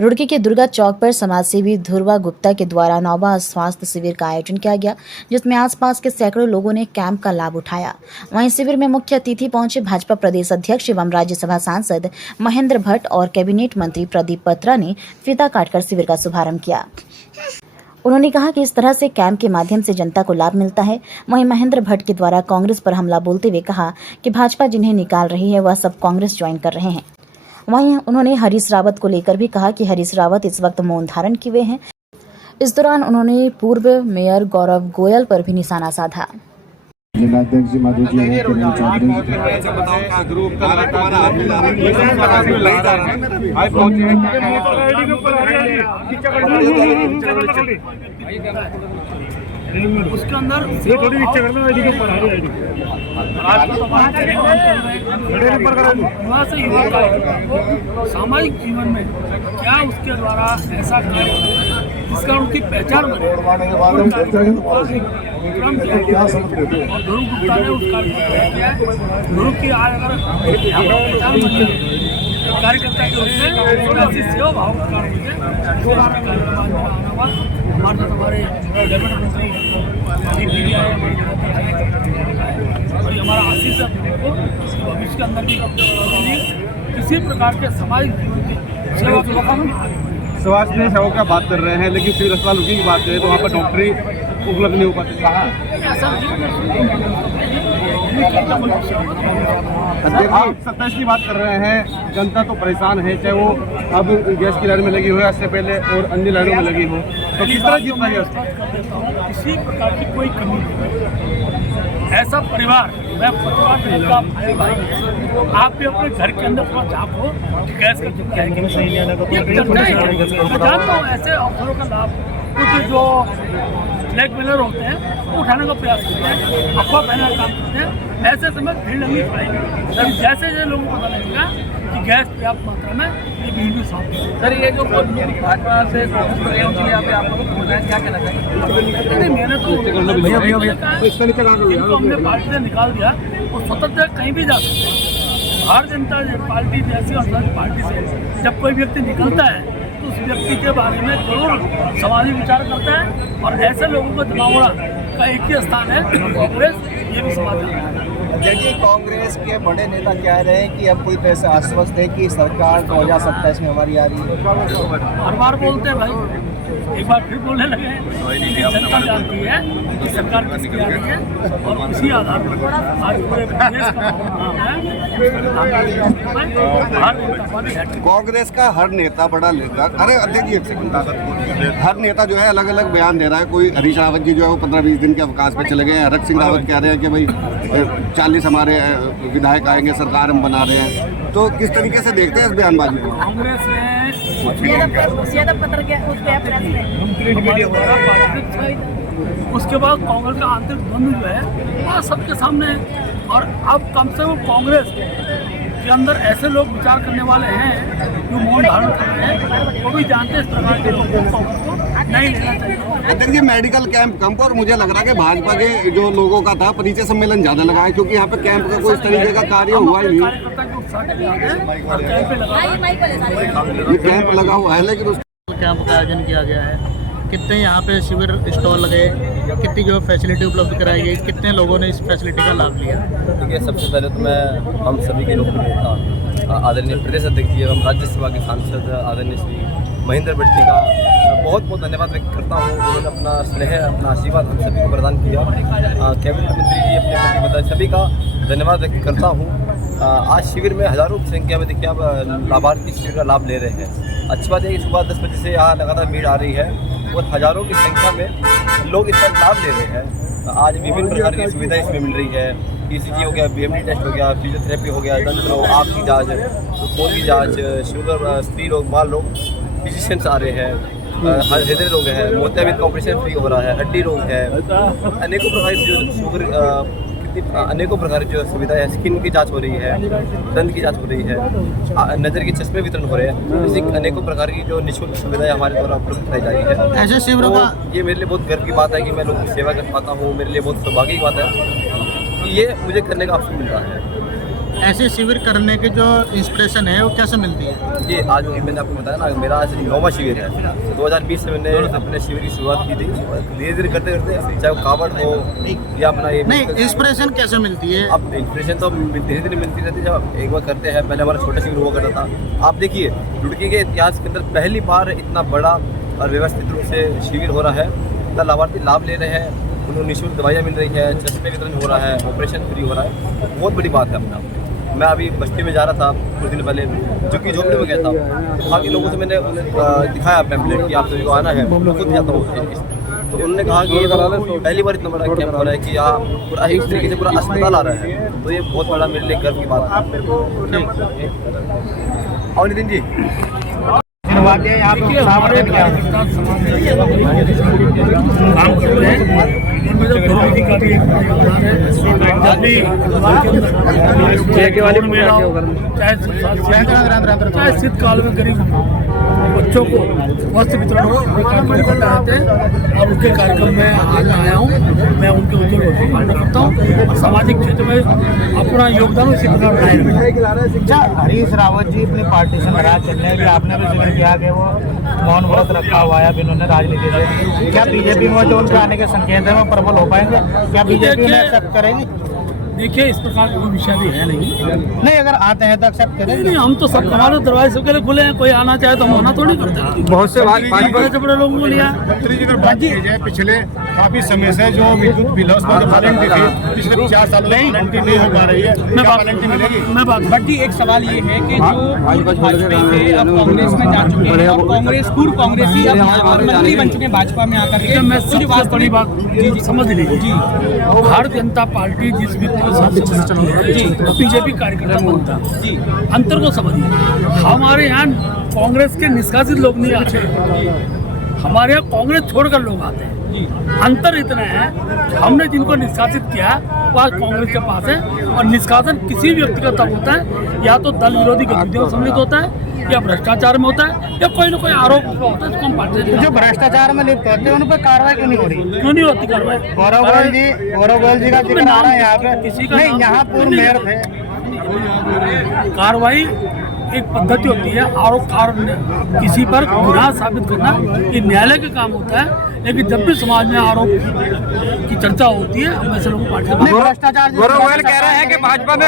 रुड़की के दुर्गा चौक पर समाजसेवी ध्रुवा गुप्ता के द्वारा नौवा स्वास्थ्य शिविर का आयोजन किया गया, जिसमें आसपास के सैकड़ों लोगों ने कैंप का लाभ उठाया। वहीं शिविर में मुख्य अतिथि पहुंचे भाजपा प्रदेश अध्यक्ष एवं राज्यसभा सांसद महेंद्र भट्ट और कैबिनेट मंत्री प्रदीप पत्रा ने फीता काटकर शिविर का शुभारंभ किया। उन्होंने कहा कि इस तरह से कैंप के माध्यम से जनता को लाभ मिलता है। वहीं महेंद्र भट्ट के द्वारा कांग्रेस पर हमला बोलते हुए कहा कि भाजपा जिन्हें निकाल रही है वह सब कांग्रेस ज्वाइन कर रहे हैं। वहीं उन्होंने हरीश रावत को लेकर भी कहा कि हरीश रावत इस वक्त मौन धारण किए हुए हैं। इस दौरान उन्होंने पूर्व मेयर गौरव गोयल पर भी निशाना साधा। जिलाध्यक्ष मधु जी उसके अंदर थोड़ी नीचे करना आईडी के ऊपर आज तो युवा से युवा का सामाजिक जीवन में क्या उसके द्वारा ऐसा कार्य जिसका उनकी पहचान बने और ध्रुव गुप्ता ने उस कार्य को किया है। ध्रुव की आज अगर पहचान बने कार्यकर्ता के रूप में ऐसी सेवा भाव का कार्य हमारे साथ हमारे कैबिनेट मंत्री और हमारा आशीष है को भविष्य के अंदर भी किसी प्रकार के सामाजिक जीवन की सेवा के स्वास्थ्य सेवा का बात कर रहे हैं, लेकिन सिविल अस्पताल की बात करें तो वहाँ पर डॉक्टरी उपलब्ध नहीं हो पाती। आप 27 की बात कर रहे हैं, जनता तो परेशान है, चाहे वो अब गैस की लाइन में लगी हो या इससे पहले और अन्य लाइनों में लगी हो, तो किस तरह जीतना है? किसी प्रकार की कोई कमी नहीं। ऐसा परिवार मैं परिवार भाई आप भी अपने घर के अंदर थोड़ा झाँको गैस का चुका है मैं जानता हूँ ऐसे अवसरों का लाभ कुछ जो ब्लैक मेलर होते हैं वो उठाने का प्रयास करते हैं, अफवाह फैलाने का काम करते हैं। ऐसे समय भीड़ लगनी पड़ेगी। जैसे जैसे लोगों को पता लगेगा कि गैस पर्याप्त मात्रा में ये भीड़ भी साफ है। सर ये जो भाजपा से आप लोगों को क्या कहना चाहिए? नहीं मैंने तो इनको हमने पार्टी से निकाल दिया वो स्वतंत्र कहीं भी जा सकते हैं। भारतीय जनता पार्टी जैसी और पार्टी से जब कोई व्यक्ति निकलता है तो उस व्यक्ति के बारे में जरूर समाजी विचार करता है और ऐसे लोगों को जमावड़ा का एक ही स्थान है कांग्रेस, ये भी समाज है। देखिए कांग्रेस के बड़े नेता कह रहे हैं कि अब पूरी तरह से आश्वस्त है कि सरकार 2027 में हमारी आ रही है। हर बार बोलते हैं भाई, एक बार फिर बोलने लगे। जनता जानती है कि सरकार किसकी आ रही है और उसी आधार पर आज पूरे प्रदेश का कांग्रेस का हर नेता बड़ा नेता, अरे देखिए हर नेता जो है अलग अलग बयान दे रहा है। कोई हरीश रावत जी जो है वो 15-20 दिन के अवकाश पे चले गए हैं। हरक सिंह रावत कह रहे हैं कि भाई 40 हमारे विधायक आएंगे, सरकार हम बना रहे हैं। तो किस तरीके से देखते हैं इस बयानबाजी को? कांग्रेस ने उसके बाद कांग्रेस का आंतरिक द्वंद्व जो है वह सबके सामने है। और अब कम से कम कांग्रेस के अंदर ऐसे लोग विचार करने वाले हैं जो मौन धारण कर रहे हैं, वो भी जानते हैं इस प्रकार के लोगों को नहीं लेना चाहिए। देखिए मेडिकल कैंप कम और मुझे लग रहा है कि भाजपा के जो लोगों का था परिचय सम्मेलन ज्यादा लगा है, क्योंकि यहाँ पे कैंप का कोई इस तरीके का कार्य हुआ ही नहीं। कैंप लगा हुआ है लेकिन कैंप का आयोजन किया गया है। कितने यहाँ पे शिविर स्टॉल लगे, कितनी जो फैसिलिटी उपलब्ध कराई गई, कितने लोगों ने इस फैसिलिटी का लाभ लिया? देखिए सबसे पहले तो मैं हम सभी के लोकप्रिय नेता आदरणीय प्रदेश अध्यक्ष जी एवं राज्यसभा के सांसद आदरणीय श्री महेंद्र भट्ट जी का बहुत बहुत धन्यवाद व्यक्त करता हूँ। उन्होंने अपना स्नेह अपना आशीर्वाद हम सभी को प्रदान किया। कैबिनेट मंत्री जी अपने प्रतिबद्धता सभी का धन्यवाद व्यक्त करता हूँ। आज शिविर में हज़ारों की संख्या में देखिए आप लाभार्थी शिविर का लाभ ले रहे हैं। अच्छी बात है कि सुबह 10 बजे से यहाँ लगातार भीड़ आ रही है और हज़ारों की संख्या में लोग इसका लाभ ले रहे हैं। आज विभिन्न प्रकार की सुविधाएं इसमें मिल रही है। ECG हो गया, BMD टेस्ट हो गया, फिजियोथेरेपी हो गया, दंत रोग, आँख की जाँच, खून की जाँच, शुगर, स्त्री रोग, बाल रोग, फिजिशियंस आ रहे हैं, हृदय रोग है, मोतियाबिंद का ऑपरेशन फ्री हो रहा है, हड्डी रोग है, अनेकों प्रकार की जो शुगर अनेकों प्रकार की जो सुविधाएं, स्किन की जांच हो रही है, दंत की जांच हो रही है, नज़र के चश्मे वितरण हो रहे हैं। ऐसी अनेकों प्रकार की जो निःशुल्क सुविधाएं हमारे द्वारा उपलब्ध कराई जा रही है। ऐसे शिविरों का ये मेरे लिए बहुत गर्व की बात है कि मैं लोगों की सेवा कर पाता हूँ। मेरे लिए बहुत सौभाग्य की बात है कि ये मुझे करने का अवसर मिल रहा है। ऐसे शिविर करने की जो इंस्पिरेशन है वो कैसे मिलती है? ये आज मैंने आपको बताया ना, मेरा आज 9वां शिविर है। 2020 से मैंने अपने शिविर की शुरुआत की थी। धीरे धीरे करते करते, चाहे वो कावड़ हो या अपना ये नहीं, इंस्पिरेशन कैसे मिलती है? अब इंस्पिरेशन तो धीरे धीरे मिलती रहती है। जब एक बार करते हैं, पहले हमारा छोटा शिविर हुआ करता था। आप देखिए, रुड़की के इतिहास के अंदर पहली बार इतना बड़ा और व्यवस्थित रूप से शिविर हो रहा है। इतना लाभार्थी लाभ ले रहे हैं, उन्हें निःशुल्क दवाइयाँ मिल रही है, चश्मे वितरण हो रहा है, ऑपरेशन फ्री हो रहा है। बहुत बड़ी बात है अपना। मैं अभी बस्ती में जा रहा था कुछ दिन पहले, जो कि झोपड़ी में गया था। वहाँ के लोगों से मैंने उन्हें दिखाया पैम्पलेट कि आप सभी को आना है। मैं खुद जाता हूँ। तो उन्होंने कहा कि ये पहली बार इतना बड़ा कैंप हो रहा है कि यहाँ पूरा एक तरीके से पूरा अस्पताल आ रहा है। तो ये बहुत बड़ा मेरे लिए गर्व की बात है। और नितिन जी, देखिए, हमारे कार्यकर्ता समाज में सेवा करने के लिए काम कर रहे हैं। उनमें जो गरीबी का भी एक बड़ा योगदान है। जब भी चाहे शीतकाल में गरीब बच्चों को वस्त्र वितरण हो, कार्यक्रम करते रहते हैं। और उनके कार्यक्रम में आज आया हूँ। मैं उनके उज्जवल भविष्य की कामना करता हूँ और सामाजिक क्षेत्र में अपना योगदान इसी प्रकार बनाए रखें। हरीश रावत जी अपनी पार्टी से नाराज चल रहे हैं कि आपने भी जिक्र किया कि वो मौन व्रत रखा हुआ है अभी उन्होंने राजनीति से। क्या बीजेपी में जो उनके आने के संकेत है वो प्रबल हो पाएंगे? क्या बीजेपी में एक्सेप्ट करेगी? देखिए, इस प्रकार का कोई विषय भी है नहीं। अगर आते हैं तो एक्सेप्ट करेंगे। नहीं, हम तो सब हमारे दरवाजे सबके लिए खुले हैं। कोई आना चाहे तो हम आना थोड़ी करते हैं। बहुत से बड़े से बड़े लोगों को लिया। पिछले काफी समय से जो विद्युत बिल वारंटी थी, पिछले 4 सालों में वारंटी नहीं हो पा रही है। मैं बात जी, एक सवाल ये है कि जो वाजपेयी थे अब कांग्रेस में जा चुके हैं, अब कांग्रेस पूर्व कांग्रेसी अब मंत्री बन चुके हैं भाजपा में आकर के। मैं सबसे बड़ी बात समझ लीजिए, भारतीय जनता पार्टी जिस व्यक्ति के साथ चलती है वो बीजेपी कार्यकर्ता बनता है। अंतर को समझिए। हमारे यहाँ कांग्रेस के निष्कासित लोग नहीं आते, हमारे यहाँ कांग्रेस छोड़कर लोग आते हैं। अंतर इतना है, हमने जिनको निष्कासित किया वो आज कांग्रेस के पास है। और निष्कासन किसी व्यक्ति का तब होता है या तो दल विरोधी गतिविधियों में सम्मिलित होता है, या भ्रष्टाचार में होता है, या कोई ना कोई आरोप होता है। कम पार्टी जो भ्रष्टाचार में लिप्त होते हैं उन पर कार्रवाई क्यों नहीं हो रही? क्यों नहीं होती कार्रवाई? गौरव गोयल जी का जिक्र आ रहा है यहाँ पे। किसी का नहीं, यहाँ पूर्व मेयर थे। कार्रवाई एक पद्धति होती है, आरोप किसी पर गुनाह साबित करना ये न्यायालय का काम होता है। लेकिन जब भी समाज में आरोप की चर्चा होती है, हम ऐसे लोगों को पार्टी भ्रष्टाचार गौरव गोयल कह रहे हैं कि भाजपा में